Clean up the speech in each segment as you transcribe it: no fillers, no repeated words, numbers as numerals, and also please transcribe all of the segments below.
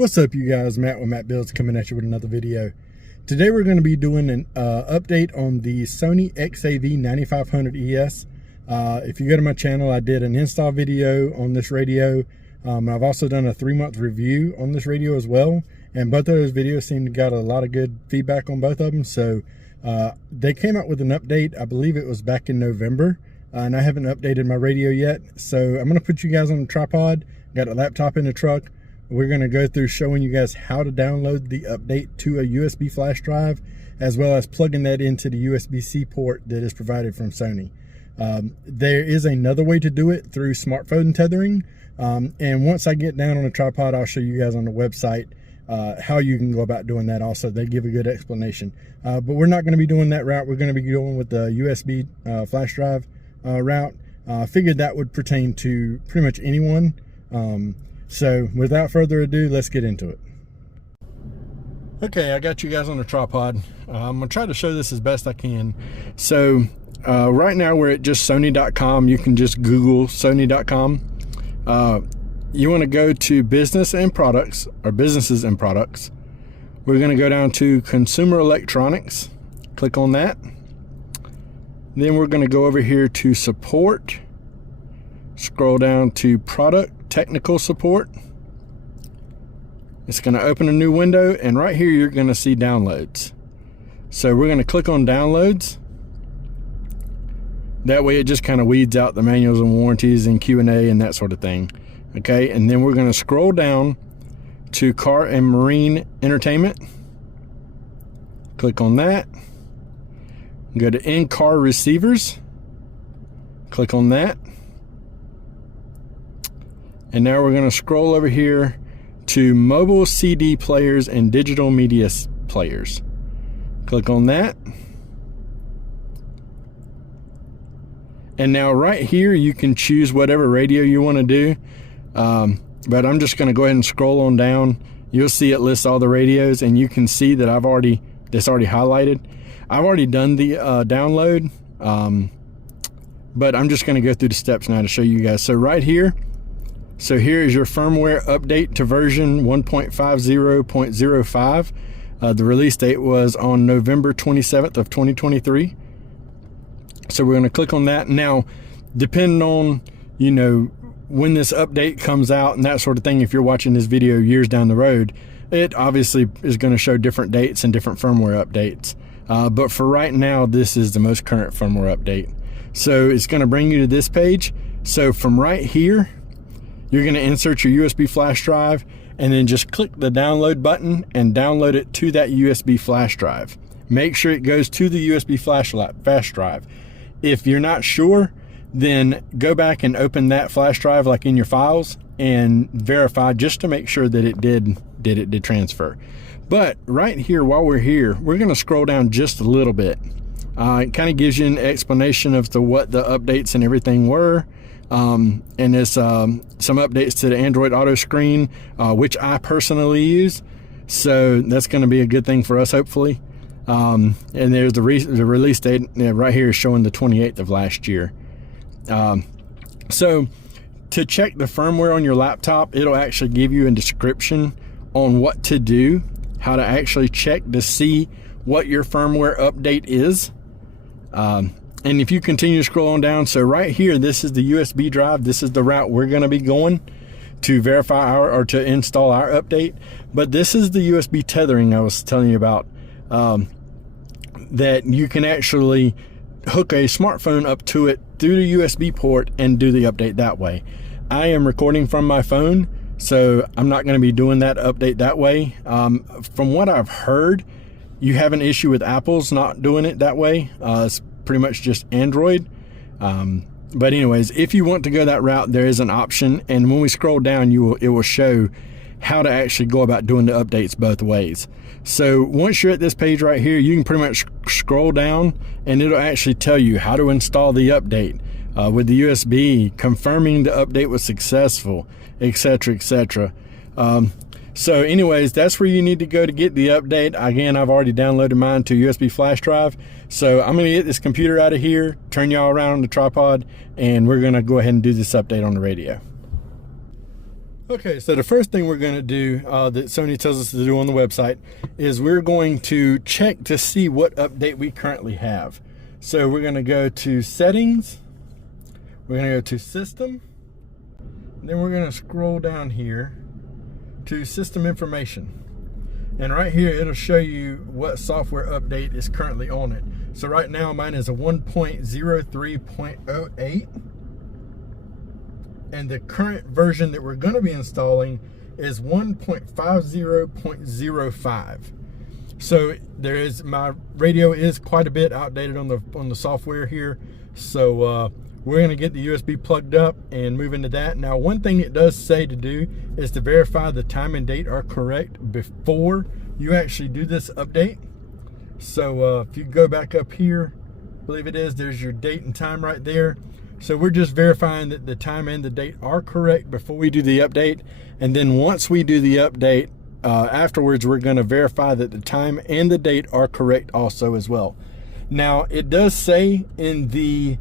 What's up, you guys? Matt with MattBuilds coming at you with another video. Today we're going to be doing an update on the Sony XAV-9500ES. If you go to my channel, I did an install video on this radio. I've also done a 3-month review on this radio as well, and both of those videos seem to got a lot of good feedback on both of them. So they came out with an update, I believe it was back in November, and I haven't updated my radio yet. So I'm going to put you guys on a tripod, got a laptop in the truck. We're going to go through showing you guys how to download the update to a USB flash drive, as well as plugging that into the USB-C port that is provided from Sony. There is another way to do it through smartphone tethering. And once I get down on a tripod, I'll show you guys on the website how you can go about doing that also. They give a good explanation. But we're not going to be doing that route. We're going to be going with the USB flash drive route. Figured that would pertain to pretty much anyone. So without further ado, let's get into it. Okay, I got you guys on the tripod. I'm gonna try to show this as best I can. So right now we're at just Sony.com. You can just Google Sony.com. You want to go to business and products, or businesses and products. We're going to go down to consumer electronics. Click on that. Then we're going to go over here to support. Scroll down to product technical support. It's going to open a new window, and right here you're going to see downloads. So we're going to click on downloads. That way it just kind of weeds out the manuals and warranties and Q&A and that sort of thing. Okay, and then we're going to scroll down to car and marine entertainment. Click on that. Go to in-car receivers. Click on that. And now we're going to scroll over here to mobile CD players and digital media players. Click on that. And now right here you can choose whatever radio you want to do. But I'm just going to go ahead and scroll on down. You'll see it lists all the radios, and you can see that it's already highlighted. I've already done the download, but I'm just going to go through the steps now to show you guys. So right here, so here is your firmware update to version 1.50.05. The release date was on November 27th of 2023. So we're going to click on that. Now, depending on, you know, when this update comes out and that sort of thing, if you're watching this video years down the road, it obviously is going to show different dates and different firmware updates. But for right now, this is the most current firmware update. So it's going to bring you to this page. So from right here, you're going to insert your USB flash drive and then just click the download button and download it to that USB flash drive. Make sure it goes to the USB flash drive. If you're not sure, then go back and open that flash drive like in your files and verify just to make sure that it did transfer. But right here, while we're here, we're going to scroll down just a little bit. It kind of gives you an explanation of what the updates and everything were. And there's some updates to the Android auto screen, which I personally use. So that's going to be a good thing for us, hopefully. And there's the release date right here showing the 28th of last year. So to check the firmware on your laptop, it'll actually give you a description on what to do, how to actually check to see what your firmware update is. And if you continue to scroll on down, so right here, this is the USB drive. This is the route we're going to be going to verify or to install our update. But this is the USB tethering I was telling you about, that you can actually hook a smartphone up to it through the USB port and do the update that way. I am recording from my phone, so I'm not going to be doing that update that way. From what I've heard, you have an issue with Apple's not doing it that way. It's pretty much just Android. But anyways, if you want to go that route, there is an option, and when we scroll down, it will show how to actually go about doing the updates both ways. So once you're at this page right here, you can pretty much scroll down and it'll actually tell you how to install the update with the USB, confirming the update was successful, etc., etc. So anyways, that's where you need to go to get the update. Again, I've already downloaded mine to USB flash drive. So I'm going to get this computer out of here, turn y'all around on the tripod, and we're going to go ahead and do this update on the radio. Okay, so the first thing we're going to do that Sony tells us to do on the website is we're going to check to see what update we currently have. So we're going to go to Settings, we're going to go to System, and then we're going to scroll down here to System Information. And right here it'll show you what software update is currently on it. So right now mine is a 1.03.08. And the current version that we're going to be installing is 1.50.05. So my radio is quite a bit outdated on the software here. So we're going to get the USB plugged up and move into that. Now, one thing it does say to do is to verify the time and date are correct before you actually do this update. So if you go back up here, I believe it is, there's your date and time right there. So we're just verifying that the time and the date are correct before we do the update. And then once we do the update, afterwards, we're going to verify that the time and the date are correct also as well. Now, it does say in the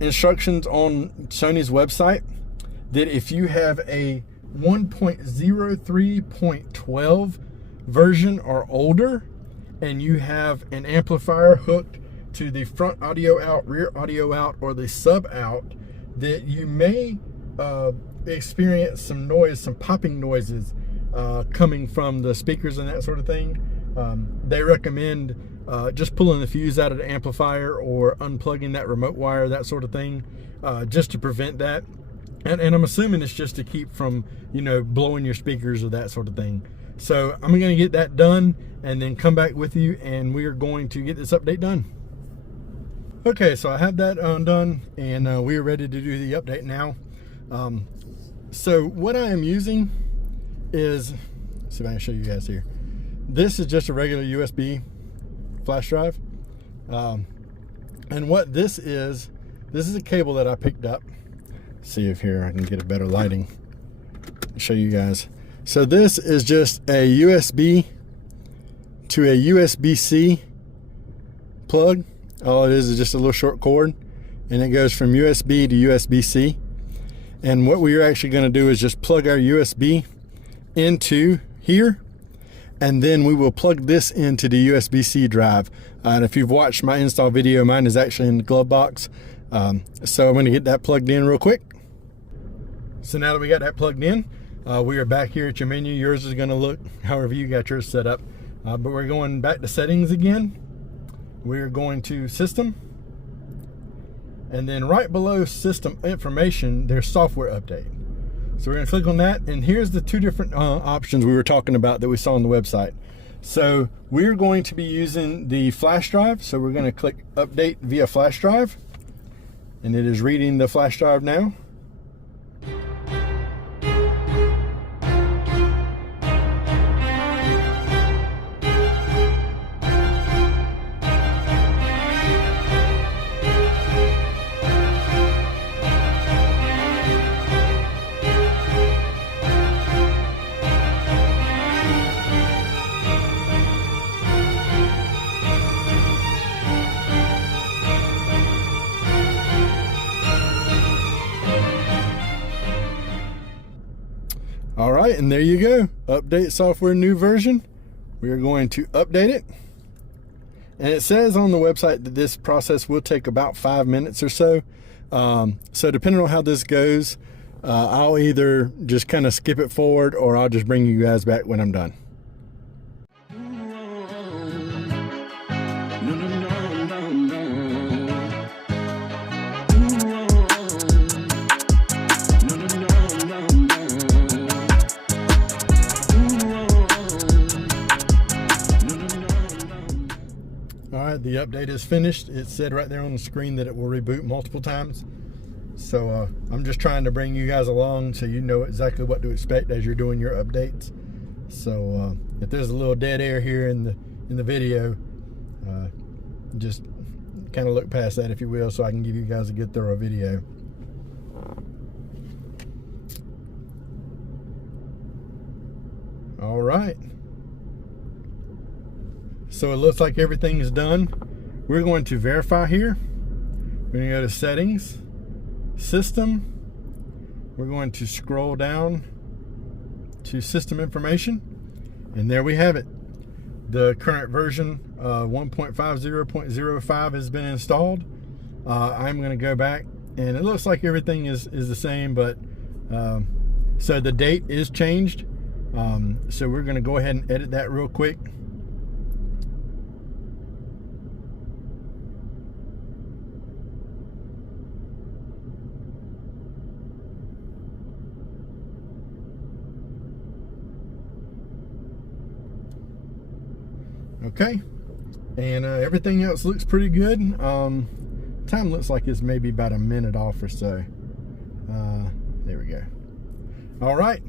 instructions on Sony's website that if you have a 1.03.12 version or older, and you have an amplifier hooked to the front audio out, rear audio out, or the sub out, that you may experience some noise, some popping noises coming from the speakers and that sort of thing. They recommend just pulling the fuse out of the amplifier or unplugging that remote wire, that sort of thing, just to prevent that. And I'm assuming it's just to keep from, blowing your speakers or that sort of thing. So I'm going to get that done and then come back with you, and we are going to get this update done. Okay, so I have that undone, and we are ready to do the update now. So what I am using is, let's see if I can show you guys here. This is just a regular USB flash drive. And what this is a cable that I picked up. Let's see if here I can get a better lighting. Show you guys. So this is just a USB to a USB-C plug. All it is just a little short cord, and it goes from USB to USB-C. And what we're actually going to do is just plug our USB into here, and then we will plug this into the USB-C drive. And if you've watched my install video, mine is actually in the glove box. So I'm going to get that plugged in real quick. So now that we got that plugged in, we are back here at your menu. Yours is going to look however you got yours set up. But we're going back to settings again. We're going to System, and then right below System Information, there's Software Update. So we're going to click on that, and here's the two different options we were talking about that we saw on the website. So we're going to be using the flash drive, so we're going to click Update via flash drive, and it is reading the flash drive now. All right, and there you go. Update software, new version. We are going to update it. And it says on the website that this process will take about 5 minutes or so. So depending on how this goes, I'll either just kind of skip it forward, or I'll just bring you guys back when I'm done. The update is finished. It said right there on the screen that it will reboot multiple times. So I'm just trying to bring you guys along so you know exactly what to expect as you're doing your updates. So if there's a little dead air here in the video, just kind of look past that, if you will, so I can give you guys a good thorough video. All right. So it looks like everything is done. We're going to verify here. We're going to go to Settings, System. We're going to scroll down to system information, and there we have it. The current version 1.50.05 has been installed. I'm going to go back, and it looks like everything is the same, but so the date is changed. So we're going to go ahead and edit that real quick. Okay, and everything else looks pretty good. Time looks like it's maybe about a minute off or so. There we go. All right,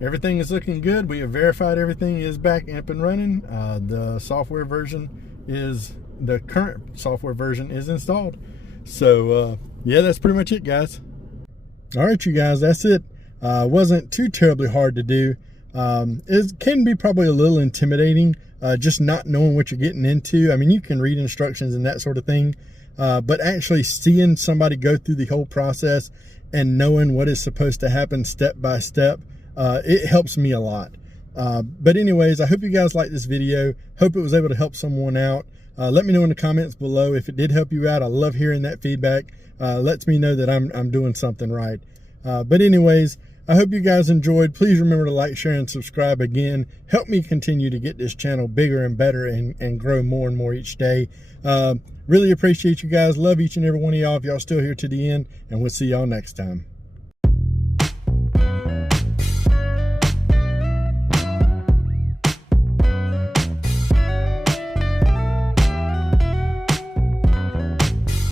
everything is looking good. We have verified everything is back up and running. The current software version is installed. So yeah, that's pretty much it, guys. All right, you guys, that's it. Wasn't too terribly hard to do. It can be probably a little intimidating, just not knowing what you're getting into. I mean, you can read instructions and that sort of thing, but actually seeing somebody go through the whole process and knowing what is supposed to happen step by step, it helps me a lot. But anyways, I hope you guys liked this video. Hope it was able to help someone out. Let me know in the comments below if it did help you out. I love hearing that feedback. Lets me know that I'm doing something right. But anyways, I hope you guys enjoyed. Please remember to like, share, and subscribe again. Help me continue to get this channel bigger and better and grow more and more each day. Really appreciate you guys. Love each and every one of y'all if y'all still here to the end, and we'll see y'all next time.